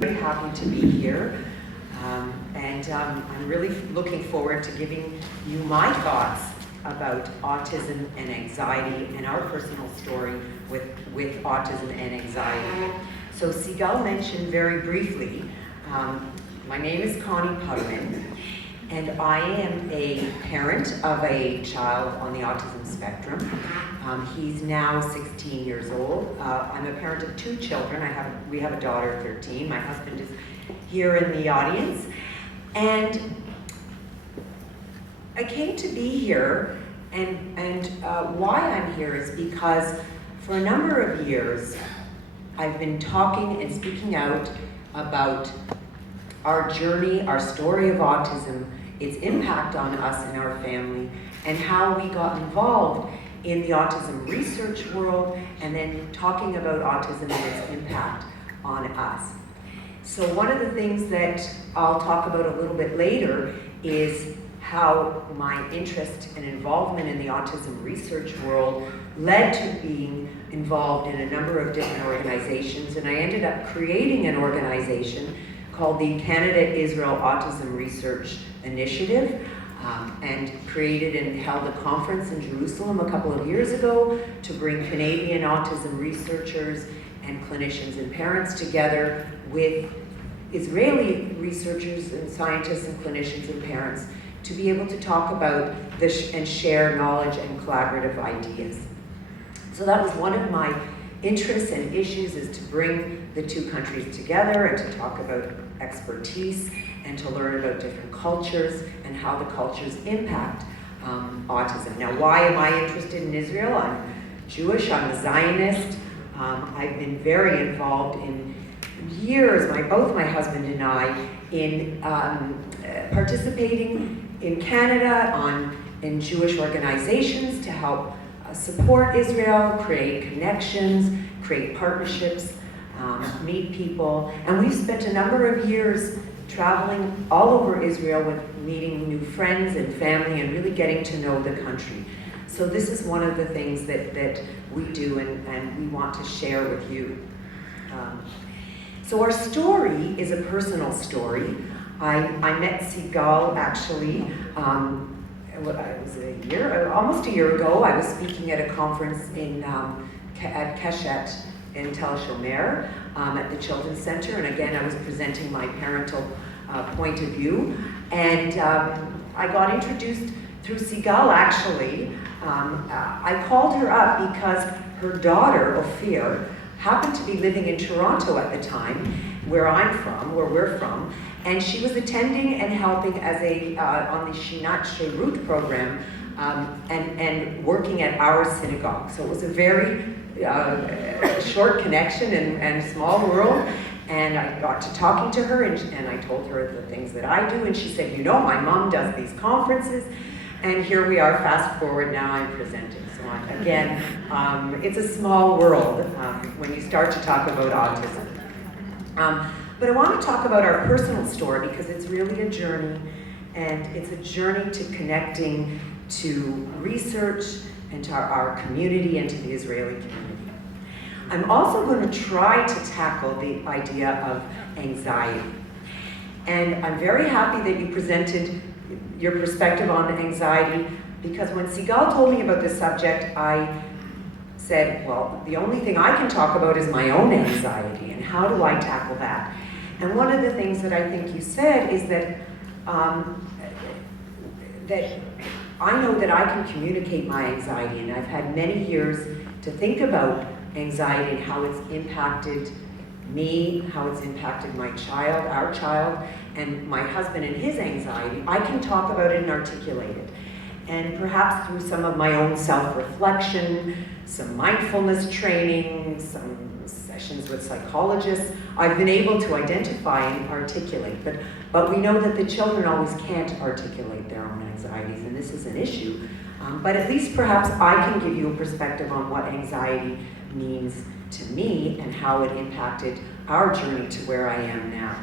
Very happy to be here, and I'm really looking forward to giving you my thoughts about autism and anxiety and our personal story with autism and anxiety. So Sigal mentioned very briefly, my name is Connie, and I am a parent of a child on the autism spectrum. He's now 16 years old. I'm a parent of 2 children. We have a daughter, 13. My husband is here in the audience. And I came to be here, and why I'm here is because for a number of years, I've been talking and speaking out about our journey, our story of autism, its impact on us and our family, and how we got involved in the autism research world, and then talking about autism and its impact on us. So one of the things that I'll talk about a little bit later is how my interest and involvement in the autism research world led to being involved in a number of different organizations, and I ended up creating an organization called the Canada-Israel Autism Research Initiative, and created and held a conference in Jerusalem a couple of years ago to bring Canadian autism researchers and clinicians and parents together with Israeli researchers and scientists and clinicians and parents to be able to talk about and share knowledge and collaborative ideas. So that was one of my interests and issues, is to bring the 2 countries together and to talk about expertise and to learn about different cultures and how the cultures impact autism. Now, why am I interested in Israel? I'm Jewish, I'm a Zionist. I've been very involved in years, both my husband and I, in participating in Canada in Jewish organizations to help support Israel, create connections, create partnerships, meet people. And we've spent a number of years traveling all over Israel with meeting new friends and family and really getting to know the country. So this is one of the things that we do and we want to share with you. So our story is a personal story. I met Sigal actually, it was almost a year ago. I was speaking at a conference at Keshet in Tel Shomer at the Children's Center, and again I was presenting my parental point of view, and I got introduced through Sigal actually. I called her up because her daughter, Ophir, happened to be living in Toronto at the time, where we're from, and she was attending and helping as on the Shinat Sherut program and working at our synagogue. So it was a very short connection and small world, and I got to talking to her, and I told her the things that I do, and she said, you know, my mom does these conferences, and here we are, fast forward, now I'm presenting. So again, it's a small world when you start to talk about autism. But I want to talk about our personal story because it's really a journey, and it's a journey to connecting to research and to our community and to the Israeli community. I'm also going to try to tackle the idea of anxiety. And I'm very happy that you presented your perspective on anxiety, because when Sigal told me about this subject, I said, well, the only thing I can talk about is my own anxiety, and how do I tackle that? And one of the things that I think you said is that that I know that I can communicate my anxiety, and I've had many years to think about anxiety and how it's impacted me, how it's impacted my child, our child, and my husband and his anxiety. I can talk about it and articulate it. And perhaps through some of my own self-reflection, some mindfulness training, some sessions with psychologists, I've been able to identify and articulate. But we know that the children always can't articulate their own anxieties, and this is an issue. But at least perhaps I can give you a perspective on what anxiety means to me and how it impacted our journey to where I am now.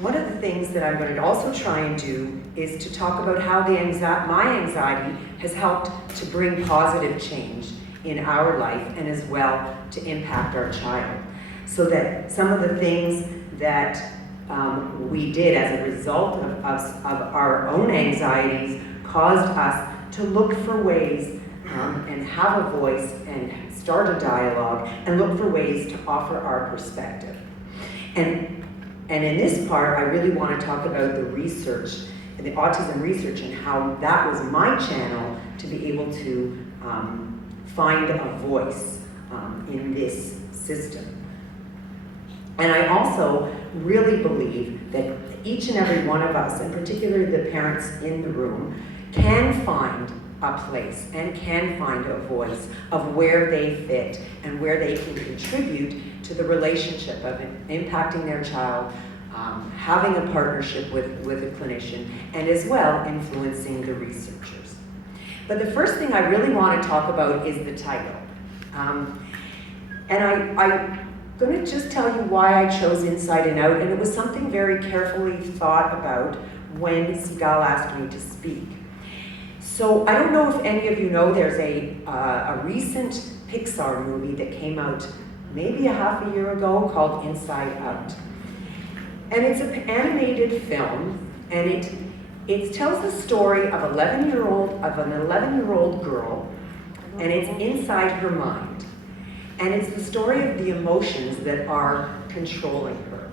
One of the things that I'm going to also try and do is to talk about how my anxiety has helped to bring positive change in our life and as well to impact our child. so that some of the things that we did as a result of our own anxieties caused us to look for ways and have a voice and start a dialogue and look for ways to offer our perspective. And in this part, I really want to talk about the research, the autism research, and how that was my channel to be able to find a voice in this system. And I also really believe that each and every one of us, and particularly the parents in the room, can find a place and can find a voice of where they fit and where they can contribute to the relationship of impacting their child, having a partnership with a clinician, and as well influencing the researchers. But the first thing I really want to talk about is the title. And I'm going to just tell you why I chose Inside and Out, and it was something very carefully thought about when Sigal asked me to speak. So I don't know if any of you know, there's a recent Pixar movie that came out maybe a half a year ago called Inside Out. And it's an animated film, and it tells the story of an 11-year-old girl, and it's inside her mind. And it's the story of the emotions that are controlling her.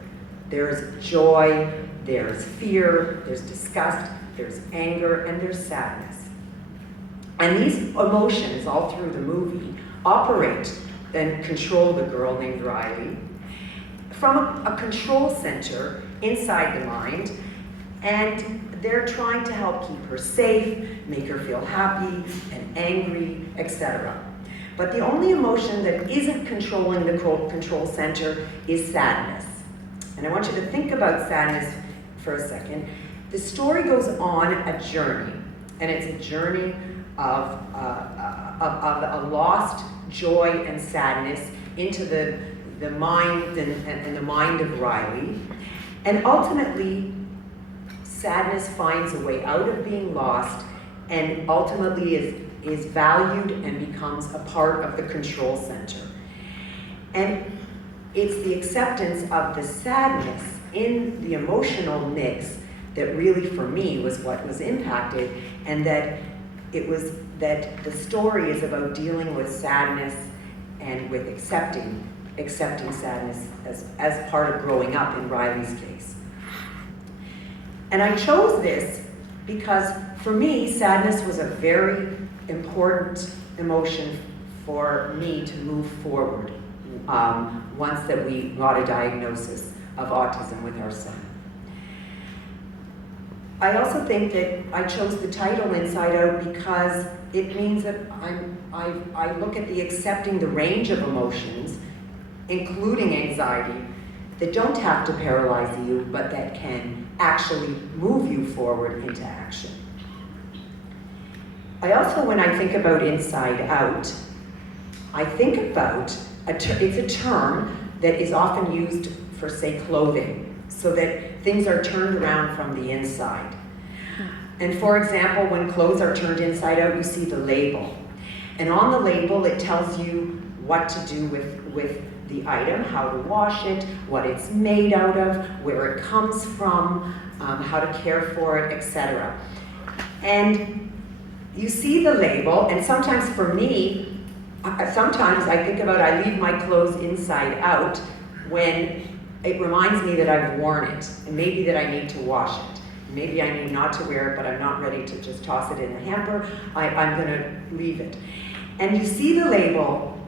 There's joy, there's fear, there's disgust, there's anger, and there's sadness. And these emotions, all through the movie, operate and control the girl named Riley from a control center inside the mind, and they're trying to help keep her safe, make her feel happy and angry, etc. But the only emotion that isn't controlling the control center is sadness. And I want you to think about sadness for a second. The story goes on a journey, and it's a journey of a lost joy and sadness into the mind and the mind of Riley. And ultimately, sadness finds a way out of being lost and ultimately is valued and becomes a part of the control center. And it's the acceptance of the sadness in the emotional mix that really, for me, was what was impacted, and that it was that the story is about dealing with sadness and with accepting sadness as part of growing up in Riley's case. And I chose this because, for me, sadness was a very important emotion for me to move forward once that we got a diagnosis of autism with our son. I also think that I chose the title Inside Out because it means that I look at the accepting the range of emotions, including anxiety, that don't have to paralyze you, but that can actually move you forward into action. I also, when I think about Inside Out, I think about, it's a term that is often used for, say, clothing, so that things are turned around from the inside. And for example, when clothes are turned inside out, you see the label. And on the label, it tells you what to do with the item, how to wash it, what it's made out of, where it comes from, how to care for it, etc. And you see the label, and sometimes for me, sometimes I think about I leave my clothes inside out when it reminds me that I've worn it, and maybe that I need to wash it. Maybe I need not to wear it, but I'm not ready to just toss it in the hamper. I'm gonna leave it. And you see the label,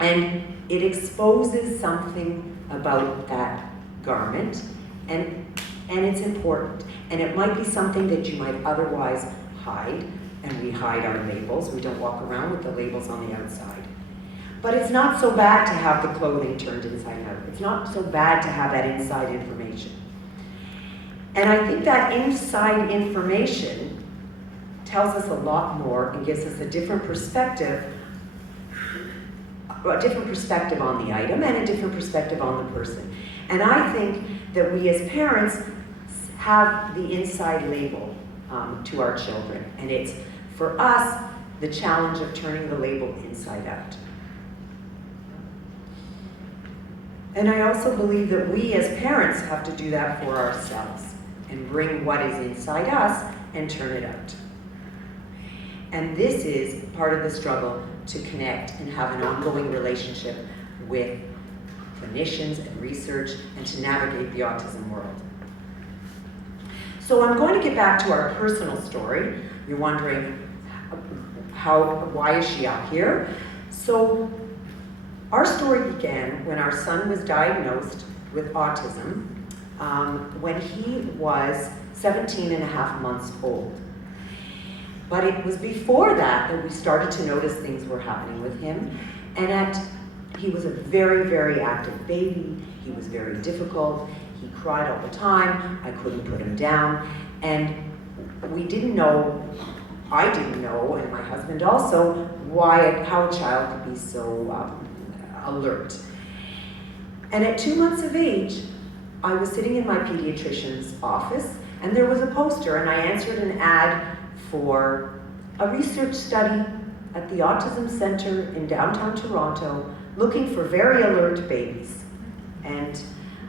and it exposes something about that garment, and it's important. And it might be something that you might otherwise hide, and we hide our labels. We don't walk around with the labels on the outside. But it's not so bad to have the clothing turned inside out. It's not so bad to have that inside information. And I think that inside information tells us a lot more and gives us a different perspective on the item and a different perspective on the person. And I think that we as parents have the inside label to our children. And it's, for us, the challenge of turning the label inside out. And I also believe that we as parents have to do that for ourselves and bring what is inside us and turn it out. And this is part of the struggle to connect and have an ongoing relationship with clinicians and research and to navigate the autism world. So I'm going to get back to our personal story. You're wondering, why is she up here? So our story began when our son was diagnosed with autism when he was 17 and a half months old. But it was before that we started to notice things were happening with him. And he was a very, very active baby. He was very difficult. He cried all the time. I couldn't put him down. And we didn't know, I didn't know, and my husband also, how a child could be so alert. And at 2 months of age, I was sitting in my pediatrician's office, and there was a poster, and I answered an ad for a research study at the Autism Center in downtown Toronto, looking for very alert babies. And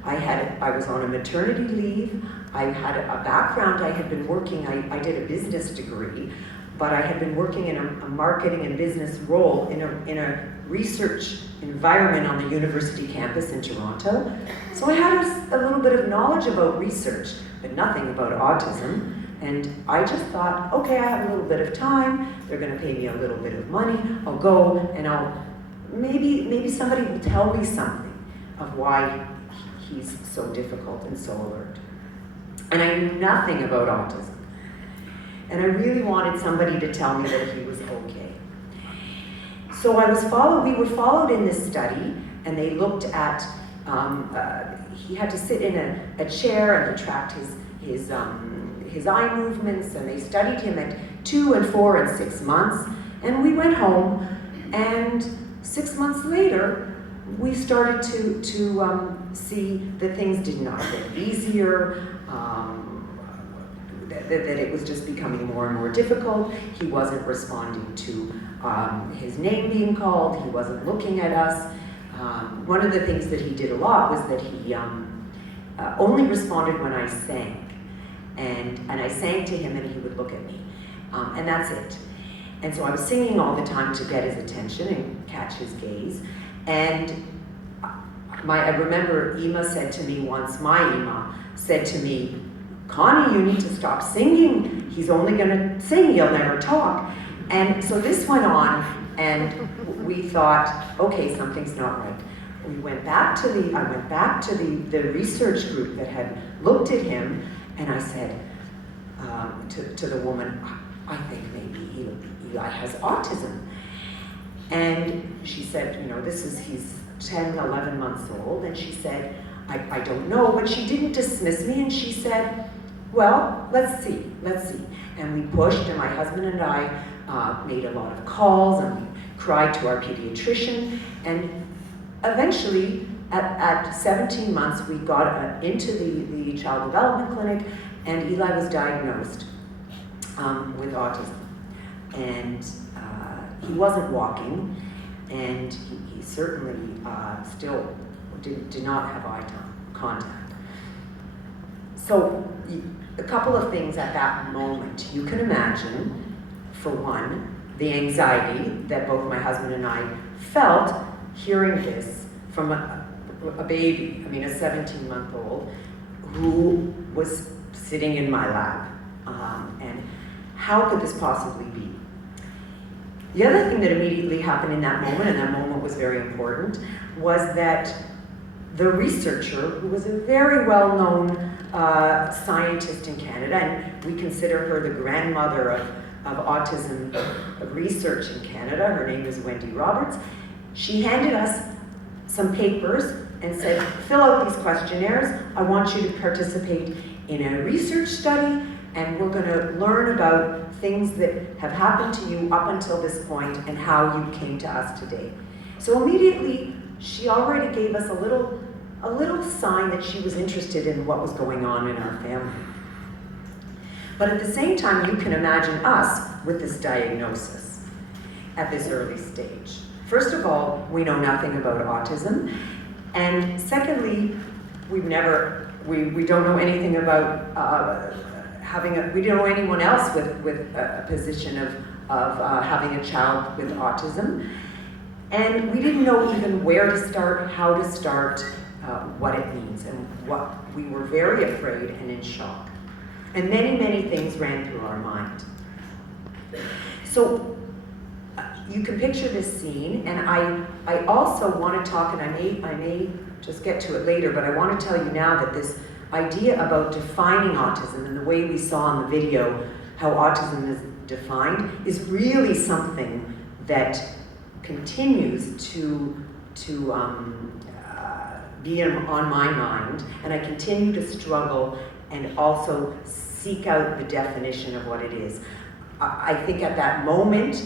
I was on a maternity leave. I had a background. I had been working, I did a business degree, but I had been working in a marketing and business role in a research environment on the university campus in Toronto. So I had a little bit of knowledge about research, but nothing about autism. And I just thought, okay, I have a little bit of time. They're going to pay me a little bit of money. I'll go and maybe somebody will tell me something of why he's so difficult and so alert. And I knew nothing about autism. And I really wanted somebody to tell me that he was okay. So we were followed in this study, and they looked at, he had to sit in a chair and they tracked his eye movements, and they studied him at 2 and 4 and 6 months. And we went home, and 6 months later, we started to see that things did not get easier, that it was just becoming more and more difficult. He wasn't responding to his name being called. He wasn't looking at us. One of the things that he did a lot was that he only responded when I sang. And I sang to him and he would look at me. And that's it. And so I was singing all the time to get his attention and catch his gaze. And I remember Ima said to me once, my Ima said to me, Connie, you need to stop singing. He's only going to sing, he'll never talk. And so this went on, and we thought, okay, something's not right. I went back to the research group that had looked at him, and I said to the woman, I think maybe Eli has autism. And she said, he's 10, 11 months old, and she said, I don't know, but she didn't dismiss me, and she said, well, let's see. And we pushed, and my husband and I made a lot of calls, and we cried to our pediatrician, and eventually, at 17 months, we got into the child development clinic, and Eli was diagnosed with autism. And he wasn't walking, and he certainly still did not have eye contact. So a couple of things at that moment. You can imagine, for one, the anxiety that both my husband and I felt hearing this from a baby, a 17-month-old, who was sitting in my lap. And how could this possibly be? The other thing that immediately happened in that moment, and that moment was very important, was that the researcher, who was a very well-known scientist in Canada, and we consider her the grandmother of autism research in Canada, her name is Wendy Roberts, she handed us some papers and said, fill out these questionnaires. I want you to participate in a research study, and we're going to learn about things that have happened to you up until this point and how you came to us today. So immediately, she already gave us a little sign that she was interested in what was going on in our family. But at the same time, you can imagine us with this diagnosis at this early stage. First of all, we know nothing about autism, And secondly, we don't know anything about we don't know anyone else with a position of having a child with autism. And we didn't know even where to start, how to start, what it means, and we were very afraid and in shock. And many, many things ran through our mind. So you can picture this scene, and I also want to talk, and I may just get to it later, but I want to tell you now that this idea about defining autism and the way we saw in the video how autism is defined is really something that continues to be on my mind, and I continue to struggle and also seek out the definition of what it is. I think at that moment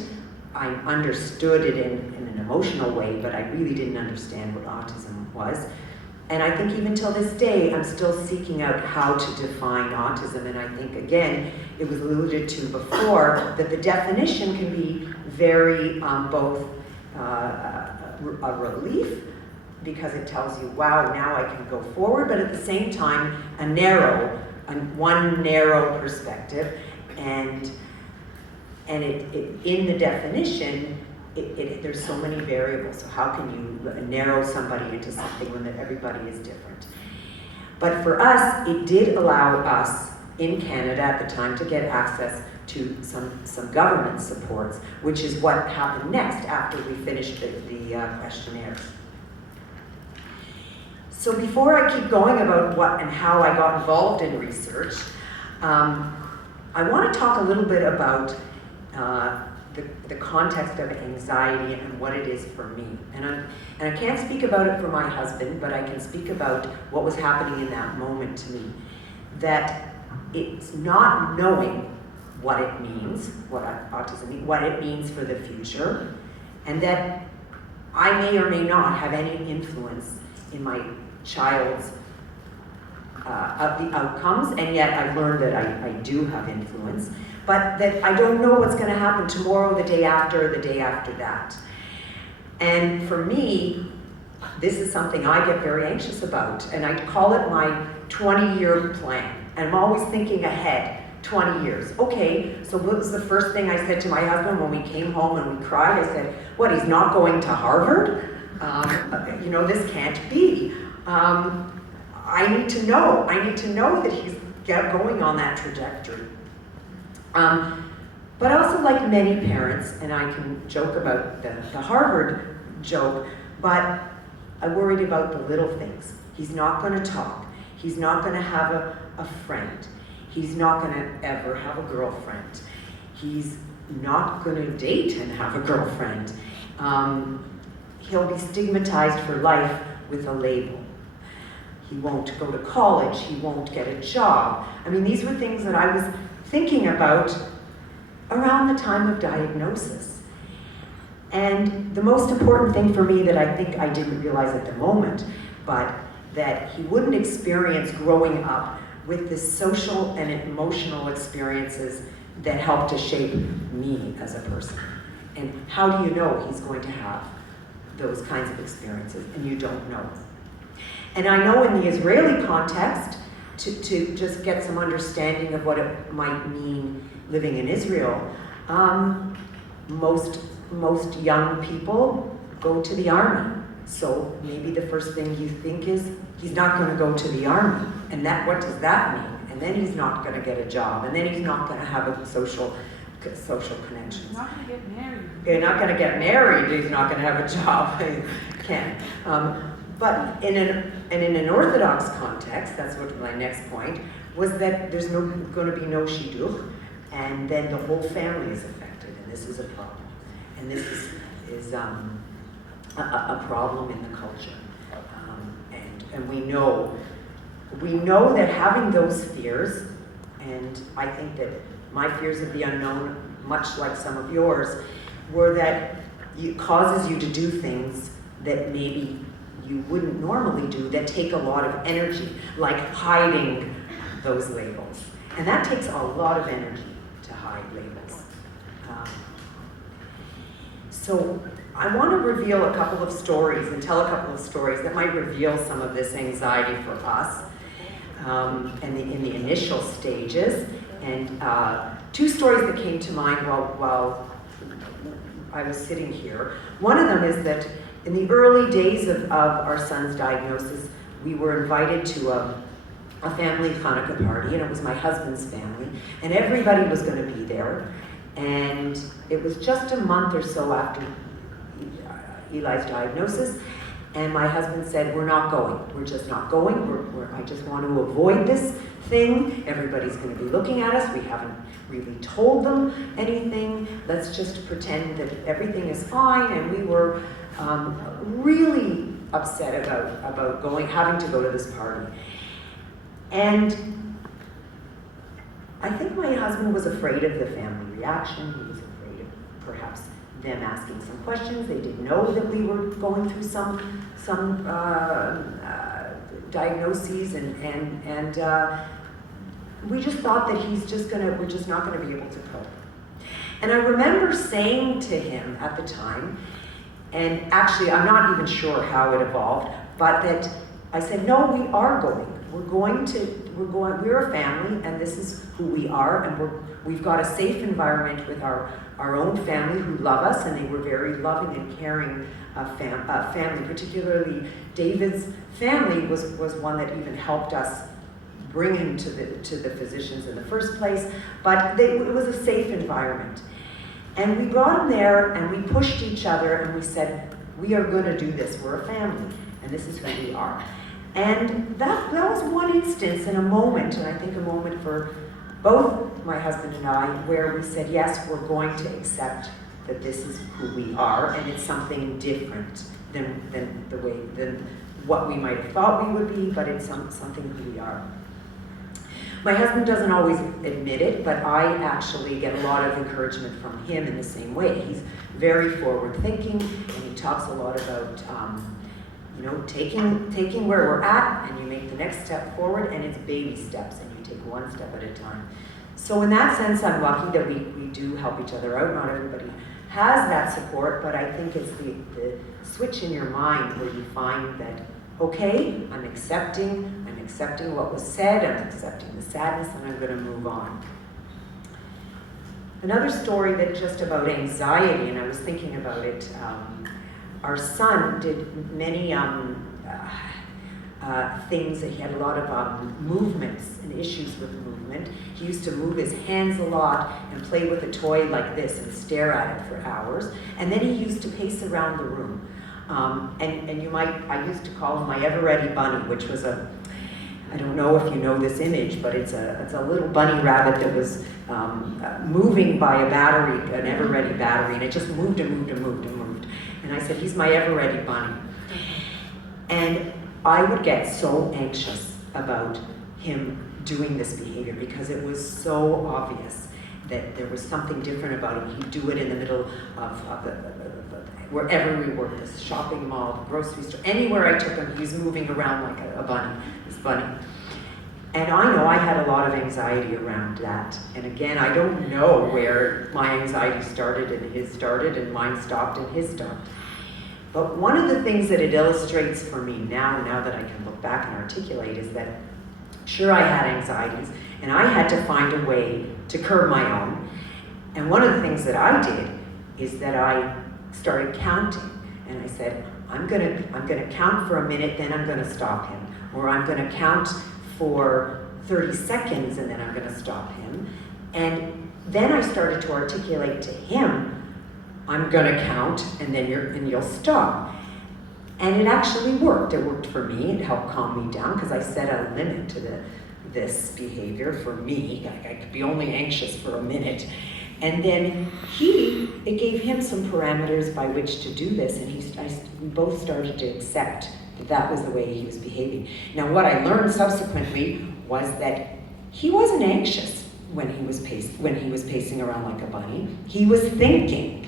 I understood it in an emotional way, but I really didn't understand what autism was. And I think even till this day, I'm still seeking out how to define autism. And I think, again, it was alluded to before, that the definition can be very both a relief, because it tells you, wow, now I can go forward, but at the same time, one narrow perspective. And in the definition, there's so many variables. So how can you narrow somebody into something when everybody is different? But for us, it did allow us in Canada at the time to get access to some government supports, which is what happened next after we finished the questionnaires. So before I keep going about what and how I got involved in research, I want to talk a little bit about the context of anxiety and what it is for me. And I can't speak about it for my husband, but I can speak about what was happening in that moment to me. That it's not knowing what it means, what autism means, what it means for the future, and that I may or may not have any influence in my child's of the outcomes, and yet I've learned that I do have influence, but that I don't know what's going to happen tomorrow, the day after that. And for me, this is something I get very anxious about, and I call it my 20-year plan. And I'm always thinking ahead, 20 years. Okay, so what was the first thing I said to my husband when we came home and we cried? I said, what, he's not going to Harvard? This can't be. I need to know that he's going on that trajectory. But also, like many parents, and I can joke about the Harvard joke, but I worried about the little things. He's not going to talk. He's not going to have a friend. He's not going to ever have a girlfriend. He's not going to date and have a girlfriend. He'll be stigmatized for life with a label. He won't go to college. He won't get a job. I mean, these were things that I was thinking about around the time of diagnosis. And the most important thing for me that I think I didn't realize at the moment, but that he wouldn't experience growing up with the social and emotional experiences that helped to shape me as a person. And how do you know he's going to have those kinds of experiences? And you don't know. And I know in the Israeli context, to just get some understanding of what it might mean living in Israel, most young people go to the army. So maybe the first thing you think is, he's not going to go to the army. And what does that mean? And then he's not going to get a job. And then he's not going to have a social connections. He's not going to get married. You're not going to get married. He's not going to have a job. He can't. But in an Orthodox context, that's what my next point, was that there's going to be no shidduch, and then the whole family is affected, and this is a problem. And this is a problem in the culture. And we know that having those fears, and I think that my fears of the unknown, much like some of yours, were that it causes you to do things that maybe you wouldn't normally do, that take a lot of energy, like hiding those labels. And that takes a lot of energy to hide labels. So I want to reveal a couple of stories and tell a couple of stories that might reveal some of this anxiety for us in the initial stages. And two stories that came to mind while I was sitting here. One of them is that in the early days of our son's diagnosis, we were invited to a family Hanukkah party, and it was my husband's family, and everybody was going to be there. And it was just a month or so after Eli's diagnosis, and my husband said, we're not going. We're just not going. I just want to avoid this thing. Everybody's going to be looking at us. We haven't really told them anything. Let's just pretend that everything is fine. And we were really upset about having to go to this party. And I think my husband was afraid of the family reaction. He was afraid of perhaps them asking some questions. They didn't know that we were going through some diagnoses, and we just thought that we're just not gonna be able to cope. And I remember saying to him at the time, and actually I'm not even sure how it evolved, but that I said, no, we are going. We're a family, and this is who we are, and we've got a safe environment with our own family who love us, and they were very loving and caring family. Particularly David's family was one that even helped us bring him to the physicians in the first place, but it was a safe environment. And we brought him there, and we pushed each other, and we said, we are going to do this. We're a family, and this is who we are. And that was one instance and a moment, and I think a moment for both my husband and I, where we said, yes, we're going to accept that this is who we are, and it's something different than what we might have thought we would be, but it's something who we are. My husband doesn't always admit it, but I actually get a lot of encouragement from him in the same way. He's very forward-thinking, and he talks a lot about taking where we're at, and you make the next step forward, and it's baby steps, and you take one step at a time. So in that sense, I'm lucky that we do help each other out. Not everybody has that support, but I think it's the switch in your mind where you find that, okay, I'm accepting what was said, I'm accepting the sadness, and I'm going to move on. Another story that just about anxiety, and I was thinking about it, our son did many things. He had a lot of movements and issues with movement. He used to move his hands a lot and play with a toy like this and stare at it for hours. And then he used to pace around the room. I used to call him my ever-ready bunny, which was I don't know if you know this image, but it's a little bunny rabbit that was moving by a battery, an ever-ready battery, and it just moved and moved and moved and moved. And I said, he's my ever-ready bunny. And I would get so anxious about him doing this behavior because it was so obvious that there was something different about him. He'd do it in the middle of wherever we were, the shopping mall, the grocery store, anywhere I took him, he was moving around like a bunny, this bunny. And I know I had a lot of anxiety around that. And again, I don't know where my anxiety started and his started and mine stopped and his stopped. But one of the things that it illustrates for me now that I can look back and articulate is that, sure, I had anxieties, and I had to find a way to curb my own. And one of the things that I did is that I started counting. And I said, I'm gonna count for a minute, then I'm gonna stop him. Or I'm gonna count for 30 seconds, and then I'm gonna stop him. And then I started to articulate to him, I'm gonna count, and then you'll stop. And it actually worked. It worked for me. It helped calm me down because I set a limit to this behavior for me. I could be only anxious for a minute. And then it gave him some parameters by which to do this, and we both started to accept that was the way he was behaving. Now, what I learned subsequently was that he wasn't anxious when he was pacing around like a bunny. He was thinking.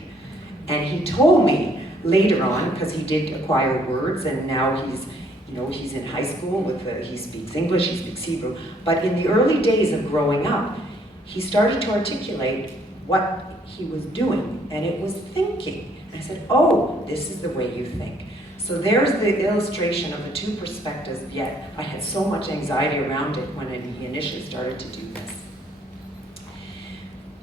And he told me later on, because he did acquire words, and now he's in high school he speaks English, he speaks Hebrew. But in the early days of growing up, he started to articulate what he was doing, and it was thinking. And I said, oh, this is the way you think. So there's the illustration of the two perspectives, yet I had so much anxiety around it when he initially started to do this.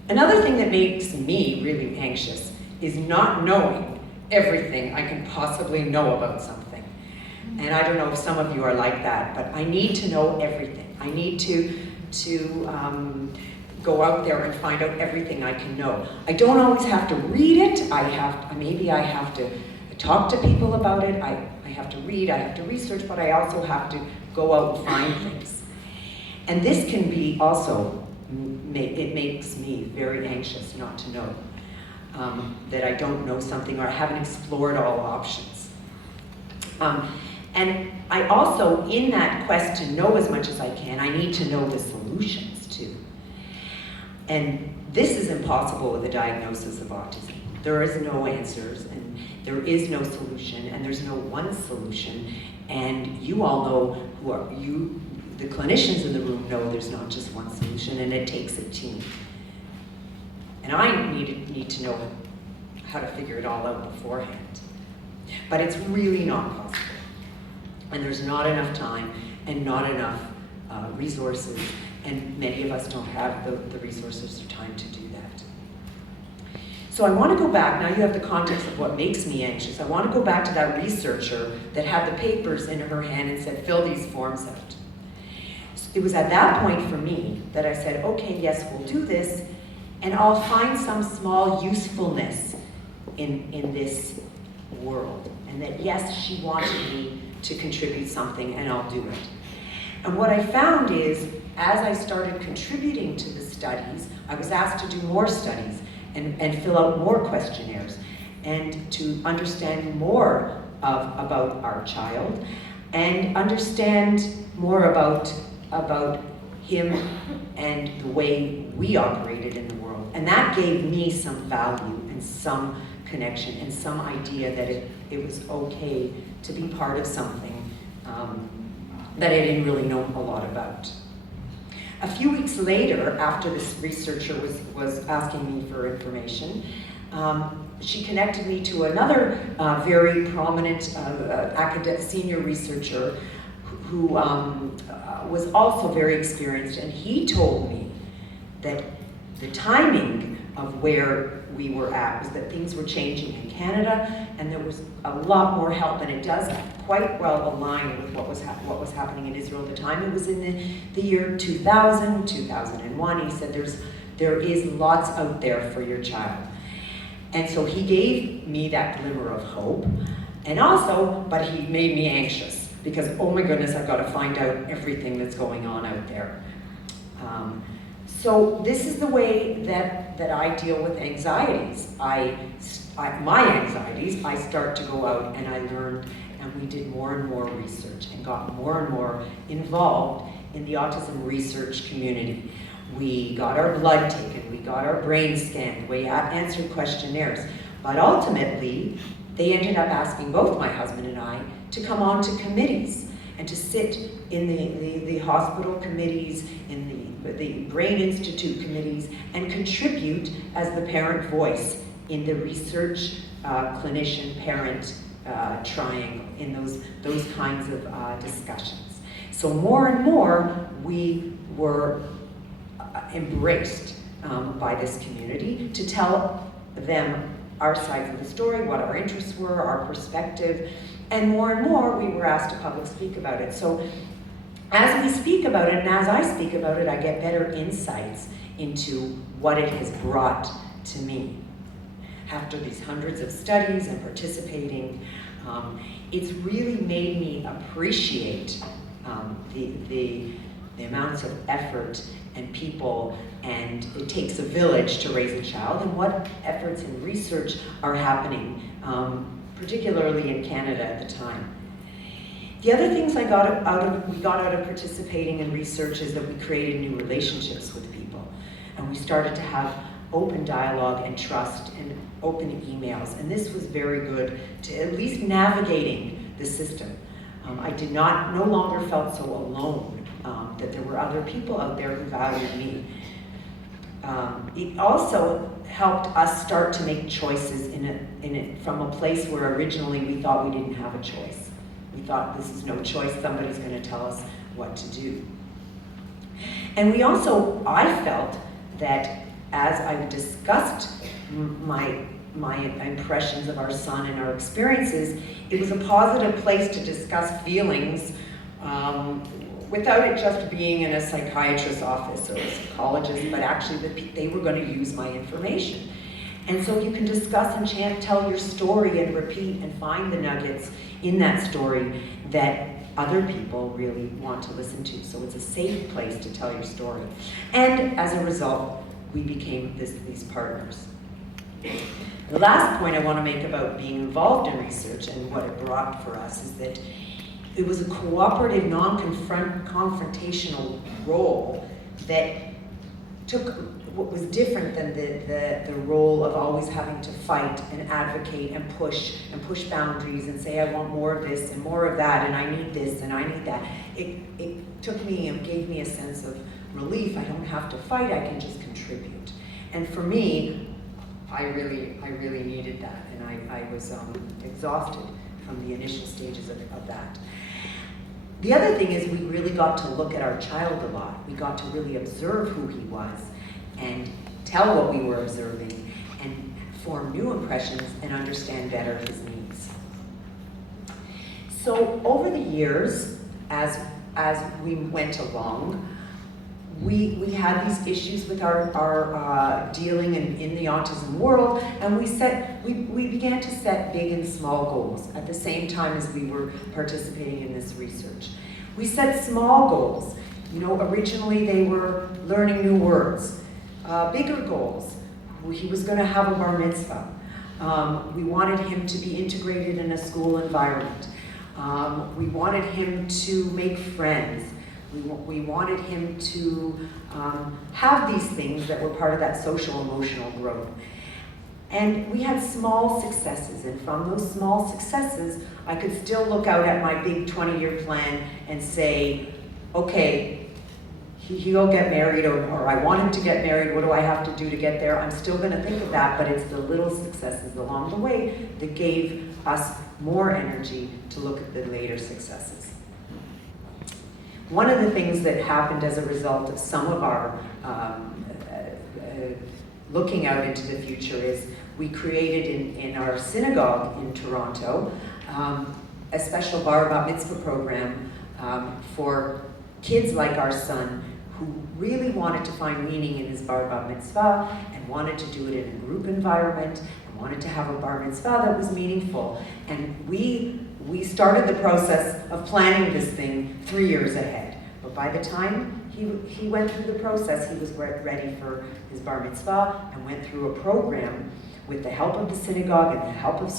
Another thing that makes me really anxious is not knowing everything I can possibly know about something. And I don't know if some of you are like that, but I need to know everything. I need to go out there and find out everything I can know. I don't always have to read it. Maybe I have to talk to people about it. I have to read, I have to research, but I also have to go out and find things. And this can be also, it makes me very anxious not to know that I don't know something or I haven't explored all options. And I also, in that quest to know as much as I can, I need to know the solutions too. And this is impossible with a diagnosis of autism. There is no answers, and there is no solution, and there's no one solution. And you all know, the clinicians in the room know there's not just one solution, and it takes a team. And I need to know how to figure it all out beforehand. But it's really not possible. And there's not enough time and not enough resources, and many of us don't have the resources or time to do that. So I want to go back, now you have the context of what makes me anxious. I want to go back to that researcher that had the papers in her hand and said, fill these forms out. It was at that point for me that I said, okay, yes, we'll do this, and I'll find some small usefulness in this world. And that yes, she wanted me to contribute something, and I'll do it. And what I found is, as I started contributing to the studies, I was asked to do more studies and fill out more questionnaires and to understand more about our child and understand more about him and the way we operated in the world. And that gave me some value and some connection and some idea that it was okay to be part of something that I didn't really know a lot about. A few weeks later, after this researcher was asking me for information, she connected me to another very prominent senior researcher who was also very experienced, and he told me that the timing of where we were at was that things were changing in Canada, and there was a lot more help, and it does quite well align with what was happening in Israel at the time. It was in the year 2000, 2001. He said there is lots out there for your child. And so he gave me that glimmer of hope, and also, but he made me anxious, because oh my goodness, I've got to find out everything that's going on out there. So this is the way that I deal with anxieties. My anxieties, I start to go out and I learned, and we did more and more research and got more and more involved in the autism research community. We got our blood taken, we got our brain scanned, we answered questionnaires. But ultimately, they ended up asking both my husband and I to come on to committees and to sit in the hospital committees, in the Brain Institute committees, and contribute as the parent voice in the research clinician-parent triangle, in those kinds of discussions. So more and more, we were embraced by this community to tell them our sides of the story, what our interests were, our perspective, and more we were asked to public speak about it. So as we speak about it, and as I speak about it, I get better insights into what it has brought to me. After these hundreds of studies and participating, it's really made me appreciate the amounts of effort and people, and it takes a village to raise a child, and what efforts in research are happening, particularly in Canada at the time. The other things we got out of participating in research is that we created new relationships with people, and we started to have open dialogue and trust and open emails, and this was very good to at least navigating the system. I no longer felt so alone, that there were other people out there who valued me. it also helped us start to make choices from a place where originally we thought we didn't have a choice. We thought this is no choice, somebody's going to tell us what to do. And I felt that as I discussed my impressions of our son and our experiences, it was a positive place to discuss feelings without it just being in a psychiatrist's office or a psychologist, but actually that they were going to use my information. And so you can discuss and tell your story and repeat and find the nuggets in that story that other people really want to listen to. So it's a safe place to tell your story. And as a result, we became these partners. The last point I want to make about being involved in research and what it brought for us is that it was a cooperative, non-confrontational role that took what was different than the role of always having to fight and advocate and push boundaries and say, I want more of this and more of that, and I need this and I need that. It took me and gave me a sense of relief. I don't have to fight, I can just contribute. And for me, I really needed that, and I was exhausted from the initial stages of that. The other thing is we really got to look at our child a lot. We got to really observe who he was and tell what we were observing and form new impressions and understand better his needs. So over the years, as we went along, we had these issues with our dealing in the autism world, and we began to set big and small goals at the same time as we were participating in this research. We set small goals. Originally they were learning new words. Bigger goals. He was going to have a bar mitzvah. We wanted him to be integrated in a school environment. We wanted him to make friends. We wanted him to have these things that were part of that social emotional growth. And we had small successes, and from those small successes, I could still look out at my big 20-year plan and say, okay, he'll get married, or I want him to get married, what do I have to do to get there? I'm still going to think of that, but it's the little successes along the way that gave us more energy to look at the later successes. One of the things that happened as a result of some of our looking out into the future is we created in our synagogue in Toronto a special bar mitzvah program for kids like our son who really wanted to find meaning in his bar mitzvah and wanted to do it in a group environment and wanted to have a bar mitzvah that was meaningful. And we started the process of planning this thing 3 years ahead. But by the time he went through the process, he was ready for his bar mitzvah and went through a program with the help of the synagogue and the help of